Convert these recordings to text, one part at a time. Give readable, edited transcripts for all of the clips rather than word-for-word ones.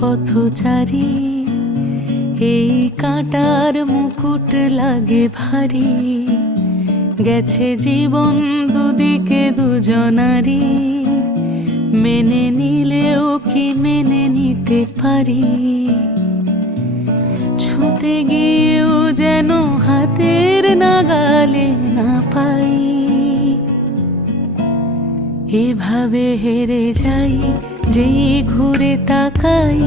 পথচারী, এই কাঁটার মুকুট লাগে ভারী। গেছে জীবন দুদিকে দুজনারই, মেনে নিলেও কি মেনে নিতে পারি? ছুঁতে গিয়েও যেন হাতের নাগালে না পাই। এভাবে হেরে যাই, যেই ঘুরে তাকাই,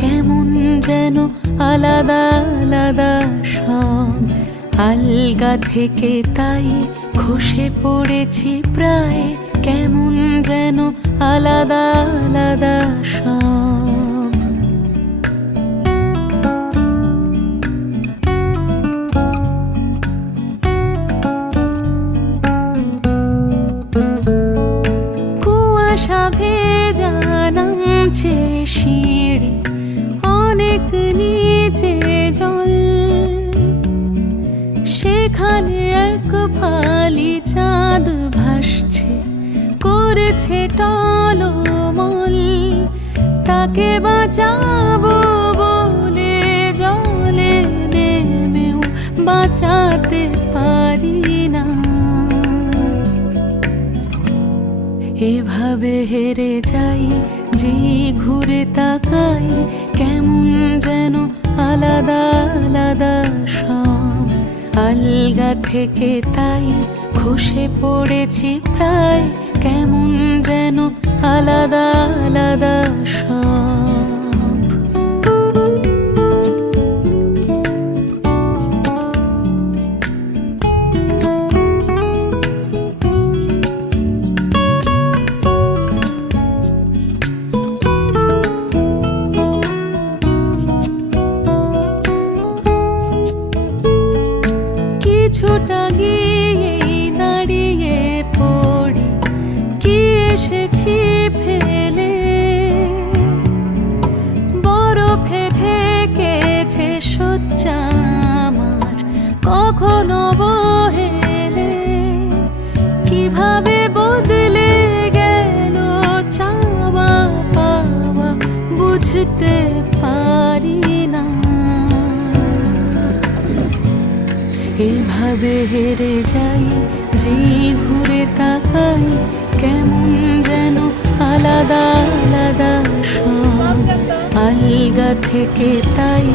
কেমন যেন আলাদা আলাদা সব। আলগা থেকে তাই খসে পড়েছি প্রায়, কেমন যেন আলাদা আলাদা সব। কুয়াশা ভেজা নামছে সিঁড়ি, অনেক নিচে জল। সেখানে এক ফালি চাঁদ ভাসছে, করেছে টলমল। তাকে বাঁচাবো বলে জলে নেমেও বাঁচাতে পারি না। এভাবে হেরে যাই, যেই ঘুরে তাকাই, কেমন যেন আলাদা আলাদা সব। আলগা থেকে তাই খসে পড়েছি প্রায়, কেমন যেন আলাদা আলাদা সব। কিছুটা গিয়ে দাঁড়িয়ে পড়ি, কি এসেছি ফেলে। বরফে ঢেকেছে শয্যা আমার, কখনো বহেলে। কিভাবে বদলে গেল চাওয়া পাওয়া, বুঝতে পারি না। এভাবে হেরে যাই, যেই ঘুরে তাকাই, কেমন যেন আলাদা আলাদা সব। আলগা থেকে তাই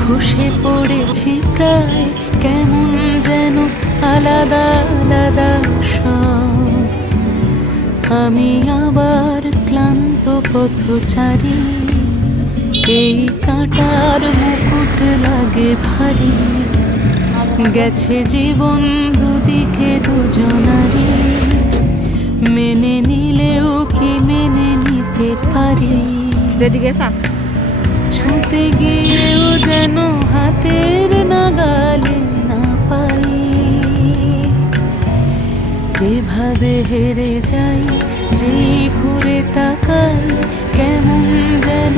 খসে পড়েছি প্রায়, কেমন যেন আলাদা আলাদা সব। আমি আবার ক্লান্ত পথচারী, এই কাঁটার মুকুট লাগে ভারী। গেছে জীবন দুদিকে দুজনারই, মেনে নিলেও কি মেনে নিতে পারি? ছুঁতে গিয়েও যেন হাতের নাগালে না পাই। এভাবে হেরে যাই, যেই ঘুরে তাকাই, কেমন যেন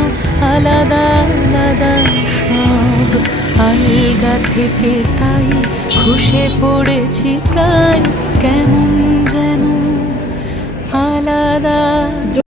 আলাদা আলাদা সব। আলগা থেকে তাই খসে পড়েছি প্রায়, কেমন যেন আলাদা।